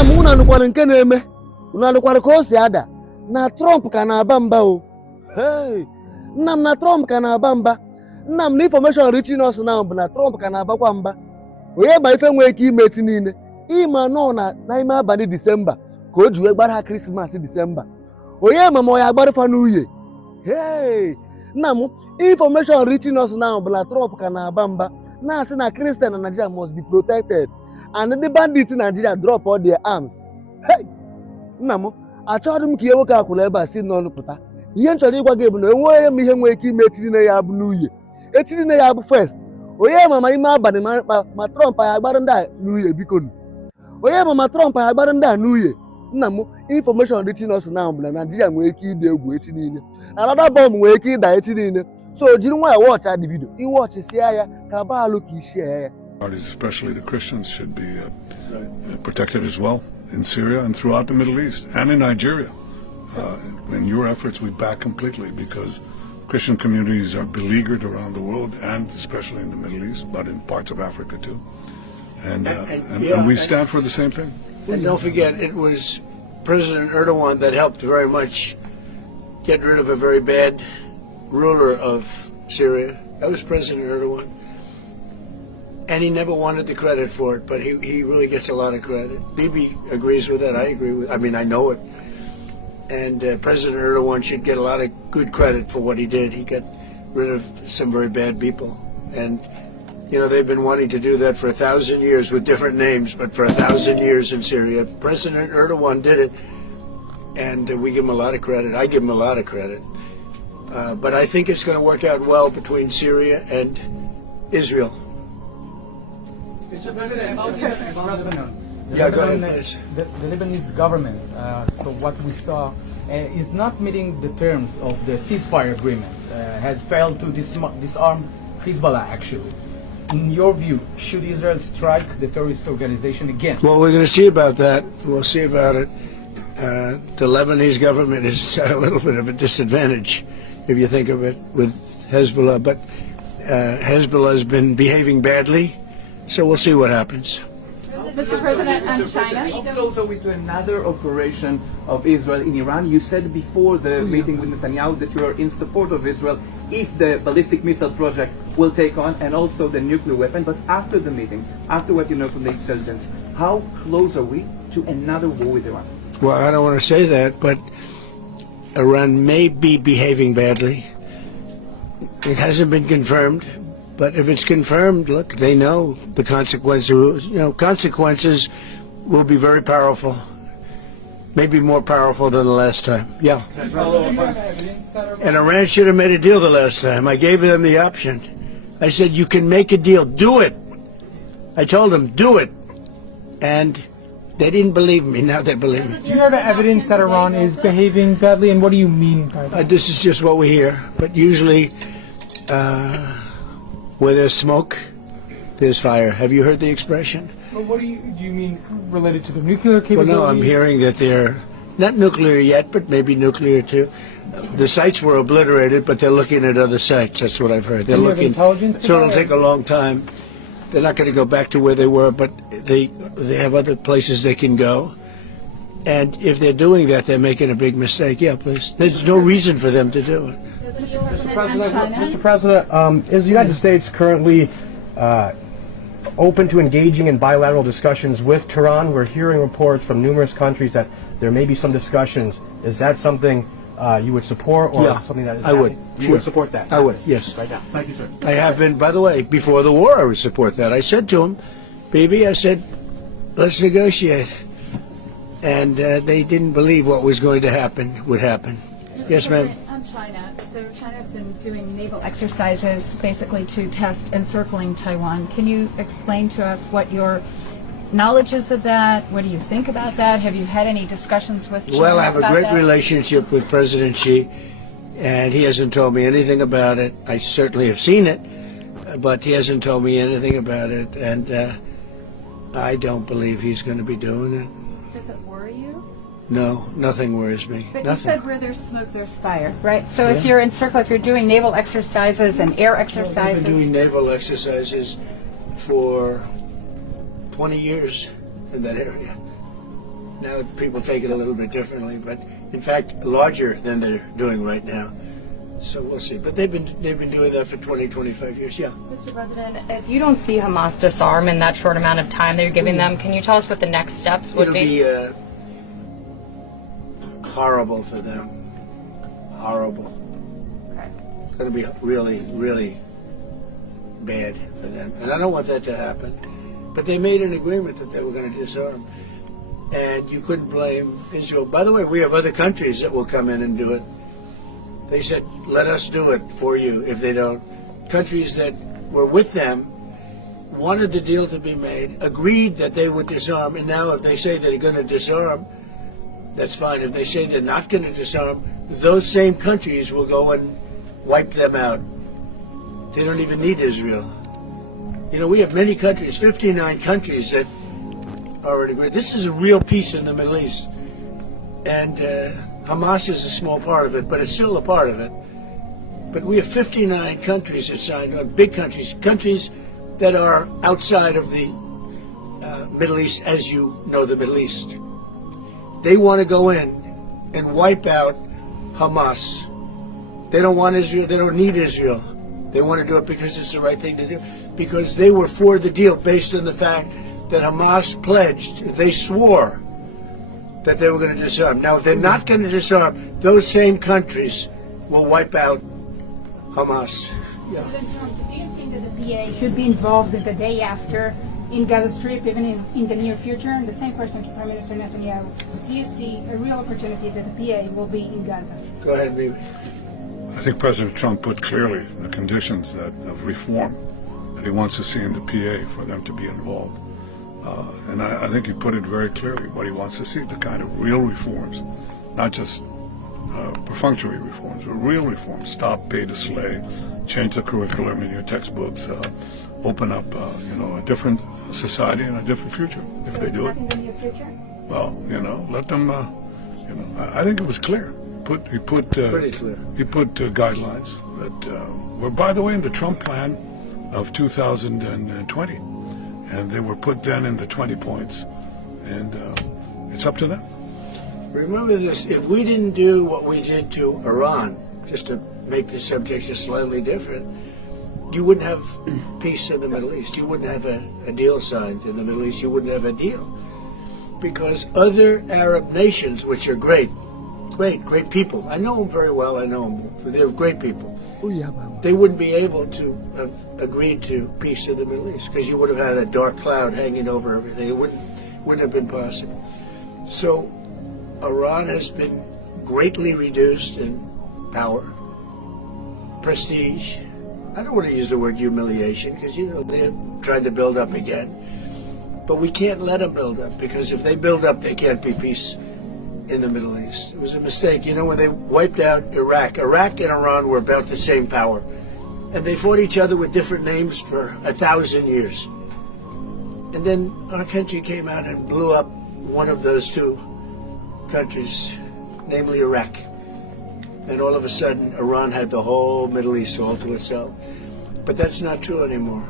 nna m unu anụkwara nke na-eme unu anụkwara ka o si ada na Trump ka na-aba mba o. Hey, nna m na Trump ka na-aba mba. Nna m na information reaching us now bụ na Trump ka na-abakwa mba. Onye ma ife nwee ike ime echi niile ịma nọ na n'ime abalị Disemba ka o ji wee gbara ha Krismas Disemba. Onye ma ọ ya agbarịfa n'uhie. Hey, nna m information reaching us now bụ na Trump ka na-aba mba, na-asị na Christian na Nigeria must be protected and the bandits in Nigeria drop all their arms. Hey, nna m achọghị m ka ihe nwoke akwụrụ ebe a si n'ọnụ pụta. Ihe m chọrọ ịgwa gị bụ na enweghị m ihe nwee ike ime echiri na ya bụ n'uhie. Echiri na ya bụ first. Onye ma ime abalị ma Trump ya agbara ndị a n'uhie bikonu. Onye ma Trump ya agbara ndị a n'uhie. Nna m information reaching us now bụ na Nigeria nwere ike ịdị egwu echi niile. Another bomb nwere ike ịda echi niile. So jiri nwayọ watch the video. You watch see ya ka ba look share ya. Parties, especially the Christians, should be protected as well in Syria and throughout the Middle East and in Nigeria. In your efforts, we back completely because Christian communities are beleaguered around the world and especially in the Middle East, but in parts of Africa too. And we stand for the same thing. And don't forget, it was President Erdogan that helped very much get rid of a very bad ruler of Syria. That was President Erdogan. And he never wanted the credit for it, but he really gets a lot of credit. Bibi agrees with that. I agree with. I mean, I know it. And President Erdogan should get a lot of good credit for what he did. He got rid of some very bad people. And, you know, they've been wanting to do that for 1,000 years with different names, but for 1,000 years in Syria. President Erdogan did it, and we give him a lot of credit. I give him a lot of credit. But I think it's going to work out well between Syria and Israel. Mr. President, Yeah, go ahead, please. The Lebanese government, so what we saw, is not meeting the terms of the ceasefire agreement, has failed to disarm Hezbollah, actually. In your view, should Israel strike the terrorist organization again? Well, we're going to see about that. We'll see about it. The Lebanese government is at a little bit of a disadvantage, if you think of it, with Hezbollah. But Hezbollah has been behaving badly, so we'll see what happens. Mr. President, on China. How close are we to another operation of Israel in Iran? You said before the meeting with Netanyahu that you are in support of Israel if the ballistic missile project will take on, and also the nuclear weapon. But after the meeting, after what you know from the intelligence, how close are we to another war with Iran? Well, I don't want to say that, but Iran may be behaving badly. It hasn't been confirmed. But if it's confirmed, look, they know the consequences. You know, consequences will be very powerful, maybe more powerful than the last time. Yeah. And Iran should have made a deal the last time. I gave them the option. I said, you can make a deal. Do it. I told them, do it. And they didn't believe me. Now they believe me. Do you have evidence that Iran is behaving badly, and what do you mean by that? This is just what we hear. But usually, where there's smoke, there's fire. Have you heard the expression? Well, what do you mean related to the nuclear capability? Well, no, I'm hearing that they're not nuclear yet, but maybe nuclear too. The sites were obliterated, but they're looking at other sites. That's what I've heard. They're looking. Intelligence So it'll take a long time. They're not going to go back to where they were, but they have other places they can go. And if they're doing that, they're making a big mistake. Yeah, please. There's no reason for them to do it. Mr. President, is the United States currently open to engaging in bilateral discussions with Tehran? We're hearing reports from numerous countries that there may be some discussions. Is that something you would support, or something that is I would. You would support that? I would, yes. Right now. Thank you, sir. I have been, by the way, before the war I would support that. I said to him, baby, I said, let's negotiate. And they didn't believe what was going to happen would happen. Yes, ma'am. On China, so China's been doing naval exercises basically to test encircling Taiwan. Can you explain to us what your knowledge is of that? What do you think about that? Have you had any discussions with China? Well, I have a great relationship with President Xi, and he hasn't told me anything about it. I certainly have seen it, but he hasn't told me anything about it, and I don't believe he's going to be doing it. Does it worry you? No, nothing worries me. But nothing. you said where there's smoke, there's fire, right? So if you're encircled, if you're doing naval exercises and air exercises. I've been doing naval exercises for 20 years in that area. Now people take it a little bit differently, but in fact larger than they're doing right now. So we'll see. But they've been doing that for 20, 25 years. Yeah. Mr. President, if you don't see Hamas disarm in that short amount of time that you're giving them, can you tell us what the next steps would be? It'll be horrible for them. Horrible. Okay. It's going to be really, really bad for them. And I don't want that to happen. But they made an agreement that they were going to disarm. And you couldn't blame Israel. By the way, we have other countries that will come in and do it. They said, let us do it for you if they don't. Countries that were with them wanted the deal to be made, agreed that they would disarm, and now if they say they're going to disarm, that's fine. If they say they're not going to disarm, those same countries will go and wipe them out. They don't even need Israel. You know, we have many countries, 59 countries that already agreed. This is a real peace in the Middle East. And Hamas is a small part of it, but it's still a part of it. But we have 59 countries that signed, big countries, countries that are outside of the Middle East, as you know the Middle East. They want to go in and wipe out Hamas. They don't want Israel, they don't need Israel. They want to do it because it's the right thing to do. Because they were for the deal based on the fact that Hamas pledged, they swore that they were going to disarm. Now, if they're not going to disarm, those same countries will wipe out Hamas. Yeah. President Trump, do you think that the PA should be involved the day after in Gaza Strip, even in the near future? And the same question to Prime Minister Netanyahu. Do you see a real opportunity that the PA will be in Gaza? Go ahead, baby. I think President Trump put clearly the conditions of reform that he wants to see in the PA for them to be involved. And I think he put it very clearly what he wants to see, the kind of real reforms, not just perfunctory reforms, but real reforms. Stop pay to slay, change the curriculum in your textbooks, open up a different society and a different future if they do it. In the near future? Well, let them, I think it was clear. He put Pretty clear. He put guidelines that were, by the way, in the Trump plan of 2020. And they were put then in the 20 points, and it's up to them. Remember this, if we didn't do what we did to Iran, just to make the subject just slightly different, you wouldn't have peace in the Middle East. You wouldn't have a deal signed in the Middle East. You wouldn't have a deal. Because other Arab nations, which are great people, I know them very well, I know them, they're great people. They wouldn't be able to have agreed to peace in the Middle East because you would have had a dark cloud hanging over everything. It wouldn't have been possible. So Iran has been greatly reduced in power, prestige. I don't want to use the word humiliation because, they're trying to build up again. But we can't let them build up because if they build up, there can't be peace in the Middle East. It was a mistake. When they wiped out Iraq and Iran were about the same power. And they fought each other with different names for 1,000 years. And then our country came out and blew up one of those two countries, namely Iraq. And all of a sudden, Iran had the whole Middle East all to itself. But that's not true anymore.